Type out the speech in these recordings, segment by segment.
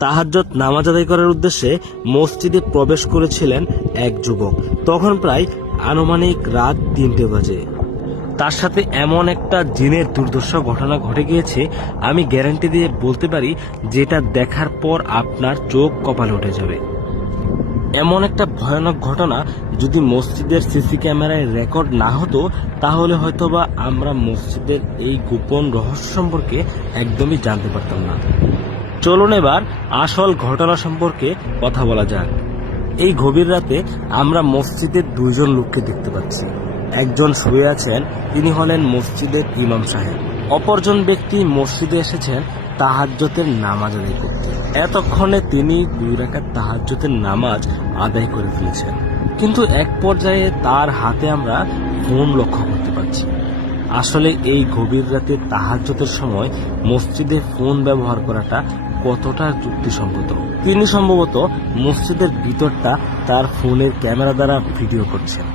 তাহাজ্জত নামাজ আদায় করার উদ্দেশ্যে মসজিদে প্রবেশ করেছিলেন এক যুবক। তখন প্রায় আনুমানিক রাত তিনটে বাজে। তার সাথে এমন একটা জিনের দুর্দশা ঘটনা ঘটে গিয়েছে, আমি গ্যারান্টি দিয়ে বলতে পারি যেটা দেখার পর আপনার চোখ কপালে উঠে যাবে। এমন একটা ভয়ানক ঘটনা যদি মসজিদের সিসি ক্যামেরায় রেকর্ড না হতো, তাহলে হয়তোবা আমরা মসজিদের এই গোপন রহস্য সম্পর্কে একদমই জানতে পারতাম না। চলুন এবার আসল ঘটনা সম্পর্কে কথা বলা যাক। এই গভীর রাতে আমরা মসজিদের দুইজন লোককে দেখতে পাচ্ছি। একজন শুয়ে আছেন, তিনি হলেন মসজিদের ইমাম সাহেব। অপরজন ব্যক্তি মসজিদে এসেছেন তাহাজ্জতের নামাজ আদায় করতে। এতক্ষণে তিনি দুই রাকাত তাহাজ্জতের নামাজ আদায় করে ফেলেছেন। কিন্তু এক পর্যায়ে তার হাতে আমরা ফোন লক্ষ্য করতে পারছি। আসলে এই গভীর রাতে তাহাজ্জতের সময় মসজিদে ফোন ব্যবহার করাটা কতটা যুক্তিসঙ্গত? তিনি সম্ভবত মসজিদের ভিতরটা তার ফোনের ক্যামেরা দ্বারা ভিডিও করছেন।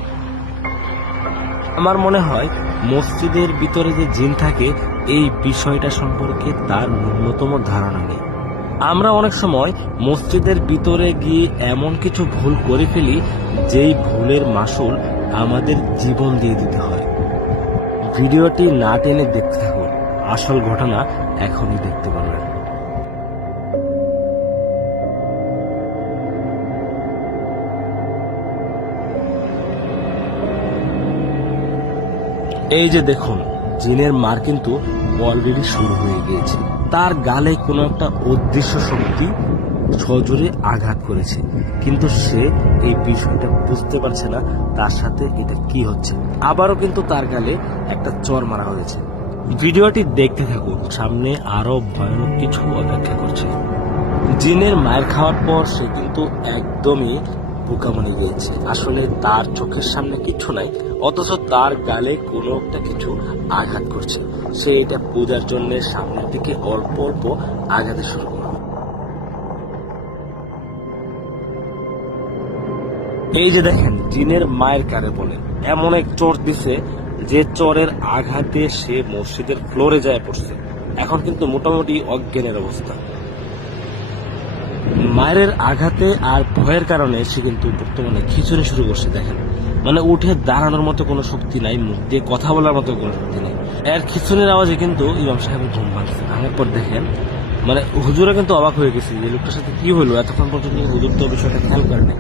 আমার মনে হয় মসজিদের ভিতরে যে জিন থাকে, এই বিষয়টা সম্পর্কে তার ন্যূনতম ধারণা নেই। আমরা অনেক সময় মসজিদের ভিতরে গিয়ে এমন কিছু ভুল করে ফেলি, যেই ভুলের মাসুল আমাদের জীবন দিয়ে দিতে হয়। ভিডিওটি না টেনে দেখতে থাকুন। আসল ঘটনা এখনই দেখতে পারবেন। এই যে দেখুন, জিনের মার কিন্তু অলরেডি শুরু হয়ে গিয়েছে। তার গালে কোনো একটা অদৃশ্য শক্তি সজোরে আঘাত করেছে। কিন্তু সে এই বিষয়টা বুঝতে পারছে না, তার সাথে এটা কি হচ্ছে। আবারও কিন্তু তার গালে একটা চর মারা হয়েছে। ভিডিওটি দেখতে থাকুন, সামনে আরও ভয়ানক কিছু অপেক্ষা করছে। জিনের মায়ের খাওয়ার পর সে কিন্তু একদমই বোকা মনে গিয়েছে আসলে তার চোখের সামনে কিছু নাই, অথচ তার গালে কোনো একটা কিছু আঘাত করছে। সে এটা পূজার জন্য সামনের দিকে অল্প অল্প আঘাতে শুরু করল। এই যে দেখেন, জিনের মায়ের কারে বলে। এমন এক চোর দিছে যে চোরের আঘাতে সে মসজিদের ফ্লোরে যায় পড়ছে। এখন কিন্তু মোটামুটি অজ্ঞানের অবস্থা। মায়ের আঘাতে আর ভয়ের কারণে সে কিন্তু বর্তমানে খিচুড়ি শুরু করছে দেখেন। মানে উঠে দাঁড়ানোর মতো কোনো শক্তি নাই মুখ দিয়ে কথা বলার মতো কোনো শক্তি নেই। এর খিচুড়ির আওয়াজে কিন্তু ইমাম সাহেবের ঘুম ভাঙছে। ভাঙার পর দেখেন মানে হুজুরা কিন্তু অবাক হয়ে গেছে যে লোকটার সাথে কি হলো এতক্ষণ পর্যন্ত হুজুর তো বিষয়টা খেয়াল করেনি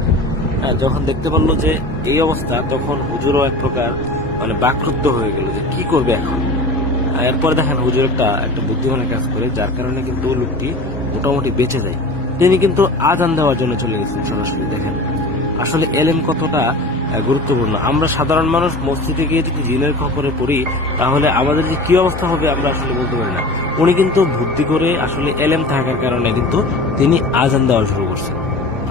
হ্যাঁ, যখন দেখতে পারল যে এই অবস্থা তখন হুজুরও এক প্রকার মানে বাকরুদ্ধ হয়ে গেল যে কি করবে এখন? এরপর দেখেন হুজুর একটা একটা বুদ্ধিমানের কাজ করে যার কারণে কিন্তু লোকটি মোটামুটি বেঁচে যায়। তিনি কিন্তু আজান দেওয়ার জন্য চলে গেছেন সরাসরি, দেখেন। আসলে এলেম কতটা গুরুত্বপূর্ণ। আমরা সাধারণ মানুষ, মসজিদে গিয়ে যদি জিনের খবরে পড়ি, তাহলে আমাদের যে কি অবস্থা হবে আমরা আসলে বলতে পারি না। উনি কিন্তু বুদ্ধি করে আসলে এলেম থাকার কারণে কিন্তু তিনি আজান দেওয়া শুরু করছেন।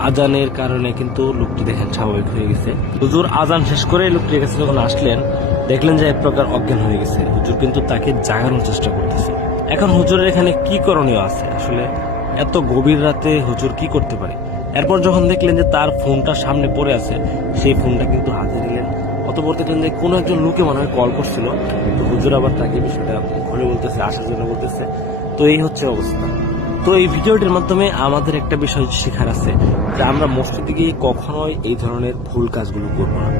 আজানের কারণে কিন্তু লোকটি দেখেন স্বাভাবিক হয়ে গেছে। হুজুর আজান শেষ করে লোকটির কাছে যখন আসলেন, দেখলেন যে এক প্রকার অজ্ঞান হয়ে গেছে। হুজুর কিন্তু তাকে জাগানোর চেষ্টা করতেছে। এখন হুজুরের এখানে কি করণীয় আছে? আসলে এত গভীর রাতে হুজুর কি করতে পারে? এরপর যখন দেখলেন যে তার ফোনটা সামনে পড়ে আছে, সেই ফোনটা কিন্তু হাতে নিলেন। অতপর দেখলেন যে কোনো একজন লোকে মনে হয় কল করছিল। তো হুজুর আবার তাকে বিষয়টা খুলে বলতেছে, আসার জন্য বলতেছে। তো এই হচ্ছে অবস্থা। তো এই ভিডিওটির মাধ্যমে আমাদের একটা বিষয় শেখার আছে যে আমরা মসজিদে গিয়ে কখনোই এই ধরনের ভুল কাজগুলো করব না।